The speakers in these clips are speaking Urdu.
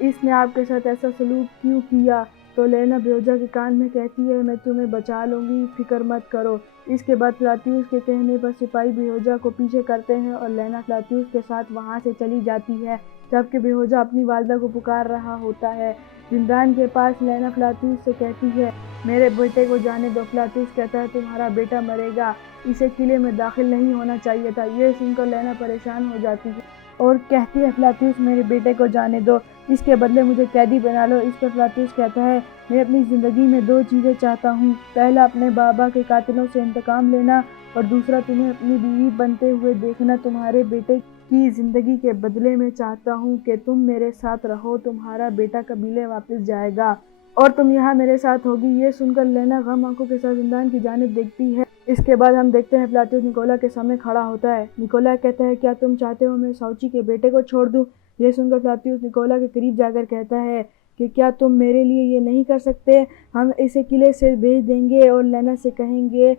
اس نے آپ کے ساتھ ایسا سلوک کیوں کیا؟ تو لینا بھیوجا کے کان میں کہتی ہے میں تمہیں بچا لوں گی، فکر مت کرو۔ اس کے بعد فلاطیوس کے کہنے پر سپاہی بھیوجا کو پیچھے کرتے ہیں اور لینا فلاطیوس کے ساتھ وہاں سے چلی جاتی ہے، جبکہ بھیوجا اپنی والدہ کو پکار رہا ہوتا ہے۔ زندان کے پاس لینا فلاطیوس سے کہتی ہے میرے بیٹے کو جانے دو۔ فلاطیوس کہتا ہے تمہارا بیٹا مرے گا، اسے قلعے میں داخل نہیں ہونا چاہیے تھا۔ یہ سن کر لینا پریشان ہو جاتی ہے اور کہتی ہے فلاطیوس میرے بیٹے کو جانے دو، اس کے بدلے مجھے قیدی بنا لو۔ اس پر فلاطیوس کہتا ہے میں اپنی زندگی میں دو چیزیں چاہتا ہوں، پہلا اپنے بابا کے قاتلوں سے انتقام لینا اور دوسرا تمہیں اپنی بیوی بنتے ہوئے دیکھنا۔ تمہارے بیٹے کی زندگی کے بدلے میں چاہتا ہوں کہ تم میرے ساتھ رہو، تمہارا بیٹا قبیلے واپس جائے گا اور تم یہاں میرے ساتھ ہوگی۔ یہ سن کر لینا غم آنکھوں کے ساتھ زندان کی جانب دیکھتی ہے۔ اس کے بعد ہم دیکھتے ہیں فلاطیوس نکولا کے سامنے کھڑا ہوتا ہے۔ نکولا کہتا ہے کیا تم چاہتے ہو میں ساؤچی کے بیٹے کو چھوڑ دوں؟ یہ سن کر فلاطیوس نکولا کے قریب جا کر کہتا ہے کہ کیا تم میرے لیے یہ نہیں کر سکتے؟ ہم اسے قلعے سے بھیج دیں گے اور لینا سے کہیں گے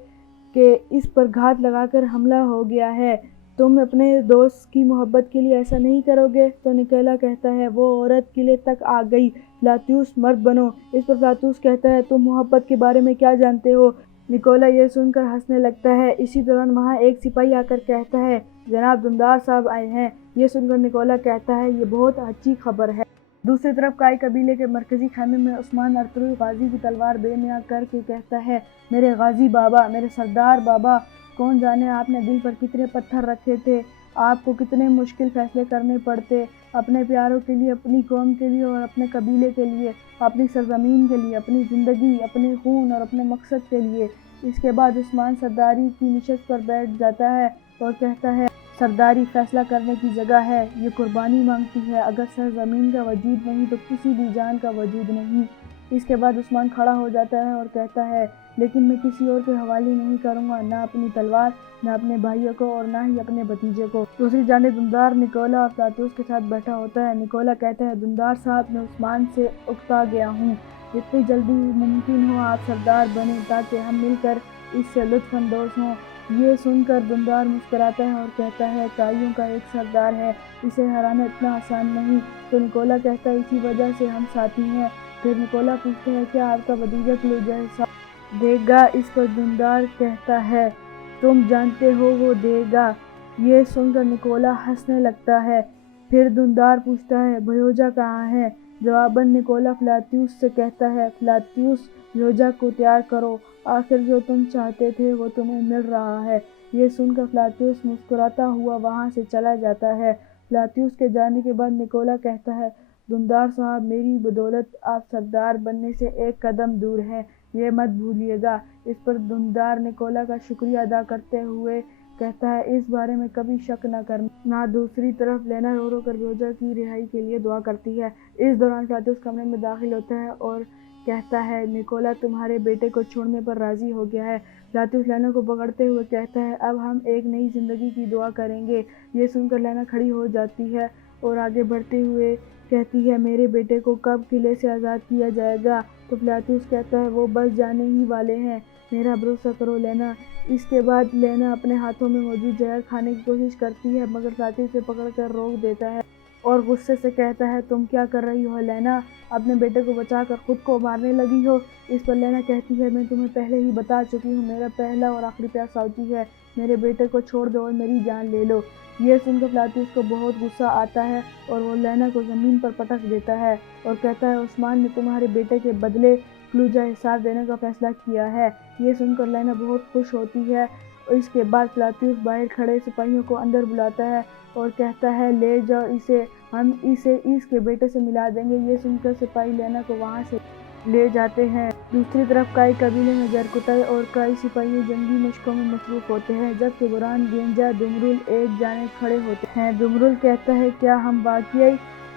کہ اس پر گھات لگا کر حملہ ہو گیا ہے، تم اپنے دوست کی محبت کے لیے ایسا نہیں کرو گے؟ تو نکولا کہتا ہے وہ عورت قلعے تک آ گئی، فلاطیوس مرد بنو۔ اس پر فلاطیوس کہتا ہے تم محبت کے بارے میں کیا جانتے ہو؟ نکولا یہ سن کر ہنسنے لگتا ہے۔ اسی دوران وہاں ایک سپاہی آ کر کہتا ہے جناب دندار صاحب آئے ہیں۔ یہ سن کر نکولا کہتا ہے یہ بہت اچھی خبر ہے۔ دوسری طرف کائی قبیلے کے مرکزی خیمے میں عثمان ارطغرل غازی کی تلوار بے نیا کر کے کہتا ہے میرے غازی بابا، میرے سردار بابا، کون جانے آپ نے دل پر کتنے پتھر رکھے تھے، آپ کو کتنے مشکل فیصلے کرنے پڑتے اپنے پیاروں کے لیے، اپنی قوم کے لیے اور اپنے قبیلے کے لیے، اپنی سرزمین کے لیے، اپنی زندگی، اپنے خون اور اپنے مقصد کے لیے۔ اس کے بعد عثمان سرداری کی نشست پر بیٹھ جاتا ہے اور کہتا ہے سرداری فیصلہ کرنے کی جگہ ہے، یہ قربانی مانگتی ہے، اگر سرزمین کا وجود نہیں تو کسی بھی جان کا وجود نہیں۔ اس کے بعد عثمان کھڑا ہو جاتا ہے اور کہتا ہے لیکن میں کسی اور کے حوالے نہیں کروں گا، نہ اپنی تلوار، نہ اپنے بھائیوں کو اور نہ ہی اپنے بھتیجے کو۔ دوسری جانب دندار نکولا اور فلاطیوس کے ساتھ بیٹھا ہوتا ہے۔ نکولا کہتا ہے دندار صاحب میں عثمان سے اکتا گیا ہوں، جتنی جلدی ممکن ہو آپ سردار بنیں تاکہ ہم مل کر اس سے لطف اندوز ہوں۔ یہ سن کر دندار مسکراتا ہے اور کہتا ہے کائیوں کا ایک سردار ہے، اسے ہرانا اتنا آسان نہیں۔ تو نکولا کہتا ہے اسی وجہ سے ہم ساتھی ہیں۔ پھر نکولا پوچھتا ہے کیا آپ کا بھتیجا قلعہ حصار دے گا؟ اس پر دندار کہتا ہے تم جانتے ہو وہ دے گا۔ یہ سن کر نکولا ہنسنے لگتا ہے۔ پھر دندار پوچھتا ہے بھیوجا کہاں ہے؟ جواباً نکولا فلاطیوس سے کہتا ہے فلاطیوس بھیوجا کو تیار کرو، آخر جو تم چاہتے تھے وہ تمہیں مل رہا ہے۔ یہ سن کر فلاطیوس مسکراتا ہوا وہاں سے چلا جاتا ہے۔ فلاطیوس کے جانے کے بعد نکولا کہتا ہے دندار صاحب میری بدولت آپ سردار بننے سے ایک قدم دور ہیں، یہ مت بھولیے گا۔ اس پر دندار نکولا کا شکریہ ادا کرتے ہوئے کہتا ہے اس بارے میں کبھی شک نہ کرنا۔ دوسری طرف لینا رو رو کر بھیوجا کی رہائی کے لیے دعا کرتی ہے۔ اس دوران فلاطیوس کمرے میں داخل ہوتا ہے اور کہتا ہے نکولا تمہارے بیٹے کو چھوڑنے پر راضی ہو گیا ہے۔ فلاطیوس لینا کو پکڑتے ہوئے کہتا ہے اب ہم ایک نئی زندگی کی دعا کریں گے۔ یہ سن کر لینا کھڑی ہو جاتی ہے اور آگے بڑھتے ہوئے کہتی ہے میرے بیٹے کو کب قلعے سے آزاد کیا جائے گا؟ تو فلاطیوس کہتا ہے وہ بس جانے ہی والے ہیں، میرا بھروسہ کرو لینا۔ اس کے بعد لینا اپنے ہاتھوں میں موجود زہر کھانے کی کوشش کرتی ہے مگر فلاطیوس اسے پکڑ کر روک دیتا ہے اور غصے سے کہتا ہے تم کیا کر رہی ہو لینا؟ اپنے بیٹے کو بچا کر خود کو مارنے لگی ہو۔ اس پر لینا کہتی ہے میں تمہیں پہلے ہی بتا چکی ہوں، میرا پہلا اور آخری پیار ساؤچی ہے، میرے بیٹے کو چھوڑ دو اور میری جان لے لو۔ یہ سن کر فلاطیوس کو بہت غصہ آتا ہے اور وہ لینا کو زمین پر پٹک دیتا ہے اور کہتا ہے عثمان نے تمہارے بیٹے کے بدلے قلعہ حصار دینے کا فیصلہ کیا ہے۔ یہ سن کر لینا بہت خوش ہوتی ہے۔ اس کے بعد فلاطیوس باہر کھڑے سپاہیوں کو اندر بلاتا ہے اور کہتا ہے لے جاؤ اسے، ہم اسے اس کے بیٹے سے ملا دیں گے۔ یہ سن کر سپاہی لینا کو وہاں سے لے جاتے ہیں۔ دوسری طرف کائی قبیلے میں جرکتائی اور کائی سپاہی جنگی مشقوں میں مصروف ہوتے ہیں، جبکہ بوران گینجا دمرل ایک جانب کھڑے ہوتے ہیں۔ دمرل کہتا ہے کیا ہم واقعی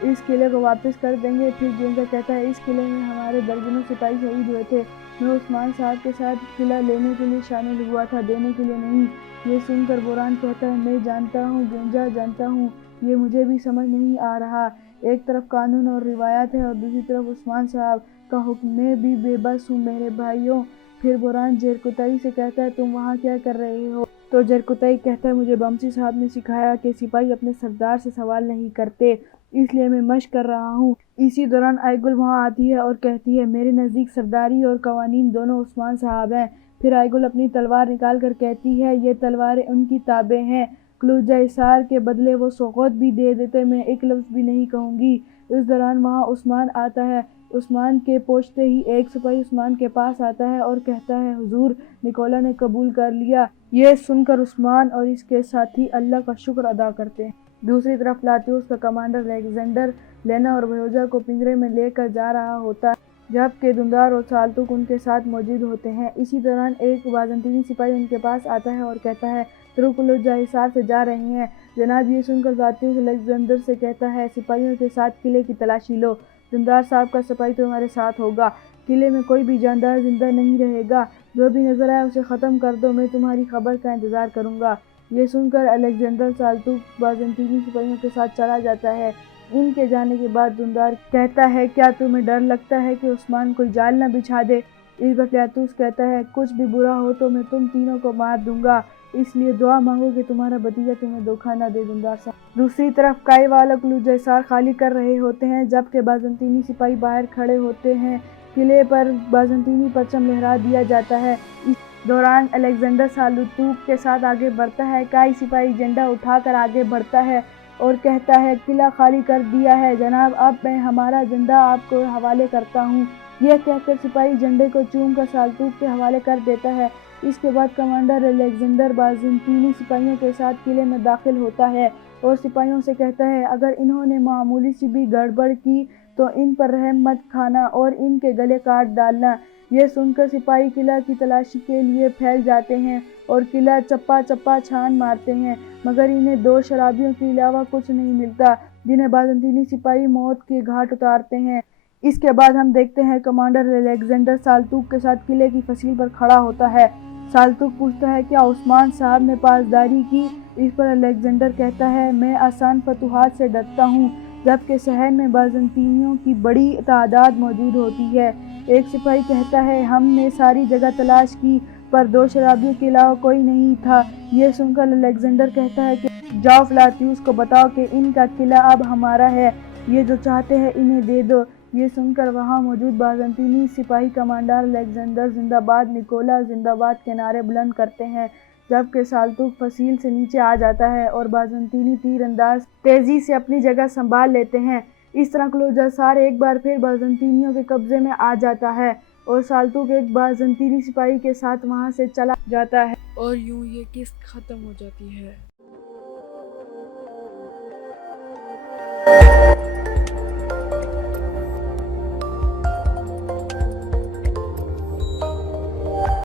اس قلعے کو واپس کر دیں گے؟ پھر گینجا کہتا ہے اس قلعے میں ہمارے درجنوں سپاہی شہید ہوئے تھے، میں عثمان صاحب کے ساتھ قلعہ لینے کے لیے شامل ہوا تھا، دینے کے لیے نہیں۔ یہ سن کر بوران کہتا ہے میں جانتا ہوں گینجا، جانتا ہوں، یہ مجھے بھی سمجھ نہیں آ رہا، ایک طرف قانون اور روایات ہے اور دوسری طرف عثمان صاحب کا حکم، میں بھی بے بس ہوں میرے بھائیوں۔ پھر بوران جرکتائی سے کہتا ہے تم وہاں کیا کر رہے ہو؟ تو جرکتائی کہتا ہے مجھے بمسی صاحب نے سکھایا کہ سپاہی اپنے سردار سے سوال نہیں کرتے، اس لیے میں مشق کر رہا ہوں۔ اسی دوران آئیگل وہاں آتی ہے اور کہتی ہے میرے نزدیک سرداری اور قوانین دونوں عثمان صاحب ہیں۔ پھر آئیگل اپنی تلوار نکال کر کہتی ہے یہ تلواریں ان کی تابع ہیں، قلوجہ حصار کے بدلے وہ سوغات بھی دے دیتے، میں ایک لفظ بھی نہیں کہوں گی۔ اس دوران وہاں عثمان آتا ہے۔ عثمان کے پہنچتے ہی ایک سپاہی عثمان کے پاس آتا ہے اور کہتا ہے حضور نکولا نے قبول کر لیا۔ یہ سن کر عثمان اور اس کے ساتھی اللہ کا شکر ادا کرتے ہیں۔ دوسری طرف لاطیوس کا کمانڈر الیگزینڈر لینا اور بھیوجا کو پنجرے میں لے کر جا رہا ہوتا ہے، جبکہ دندار اور سالتوق ان کے ساتھ موجود ہوتے ہیں۔ اسی دوران ایک بازنطینی سپاہی ان کے پاس آتا ہے اور کہتا ہے ترک قلوجہ حصار سے جا رہے ہیں جناب۔ یہ سن کر لاطیوس الیگزینڈر سے کہتا ہے سپاہیوں کے ساتھ قلعے کی تلاشی لو، دندار صاحب کا سپاہی تمہارے ساتھ ہوگا، قلعے میں کوئی بھی جاندار زندہ نہیں رہے گا، جو بھی نظر آئے اسے ختم کر دو، میں تمہاری خبر کا انتظار کروں گا۔ یہ سن کر الیگزینڈر سالتوق بازنطینی سپاہیوں کے ساتھ چلا جاتا ہے۔ ان کے جانے کے بعد دندار کہتا ہے کیا تمہیں ڈر لگتا ہے کہ عثمان کوئی جال نہ بچھا دے؟ اس پر لاطیوس کہتا ہے کچھ بھی برا ہو تو میں تم تینوں کو مار دوں گا، اس لیے دعا مانگو کہ تمہارا بھتیجا تمہیں دھوکہ نہ دے دندار صاحب۔ دوسری طرف کائی والا قلوجہ حصار خالی کر رہے ہوتے ہیں، جبکہ بازنطینی سپاہی باہر کھڑے ہوتے ہیں۔ قلعے پر بازنطینی پرچم لہرا دیا جاتا ہے۔ اس دوران الیگزینڈر سالتوق کے ساتھ آگے بڑھتا ہے۔ کائی سپاہی جھنڈا اٹھا کر آگے بڑھتا ہے اور کہتا ہے قلعہ خالی کر دیا ہے جناب، اب میں ہمارا جھنڈا آپ کو حوالے کرتا ہوں۔ یہ کہہ کر سپاہی جھنڈے کو چوم کر سالتوق کے حوالے کر دیتا ہے۔ اس کے بعد کمانڈر الیگزینڈر بازنطینی سپاہیوں کے ساتھ قلعے میں داخل ہوتا ہے اور سپاہیوں سے کہتا ہے اگر انہوں نے معمولی سی بھی گڑبڑ کی تو ان پر رحم مت کھانا اور ان کے گلے کاٹ ڈالنا۔ یہ سن کر سپاہی قلعہ کی تلاشی کے لیے پھیل جاتے ہیں اور قلعہ چپا چپا چھان مارتے ہیں، مگر انہیں دو شرابیوں کے علاوہ کچھ نہیں ملتا، جنہیں بازنطینی سپاہی موت کے گھاٹ اتارتے ہیں۔ اس کے بعد ہم دیکھتے ہیں کمانڈر الیگزینڈر سالتوق کے ساتھ قلعے کی فصیل پر کھڑا ہوتا ہے۔ سالتوق پوچھتا ہے کیا عثمان صاحب نے پاسداری کی؟ اس پر الیگزینڈر کہتا ہے میں آسان فتوحات سے ڈرتا ہوں، جبکہ صحن میں بازنطینیوں کی بڑی تعداد موجود ہوتی ہے۔ ایک سپاہی کہتا ہے ہم نے ساری جگہ تلاش کی پر دو شرابیوں کے علاوہ کوئی نہیں تھا۔ یہ سن کر الیگزینڈر کہتا ہے کہ جاؤ لاطیوس کو بتاؤ کہ ان کا قلعہ اب ہمارا ہے، یہ جو چاہتے ہیں انہیں دے دو۔ یہ سن کر وہاں موجود بازنطینی سپاہی کمانڈر الیگزینڈر زندہ باد نکولا زندہ باد کے نعرے بلند کرتے ہیں، جبکہ سالتوق فصیل سے نیچے آ جاتا ہے اور بازنطینی تیر انداز تیزی سے اپنی جگہ سنبھال لیتے ہیں۔ اس طرح قلوجہ حصار ایک بار پھر بازنطینیوں کے قبضے میں آ جاتا ہے اور سالتوق ایک بازنطینی سپاہی کے ساتھ وہاں سے چلا جاتا ہے اور یوں یہ قسط ختم ہو جاتی ہے۔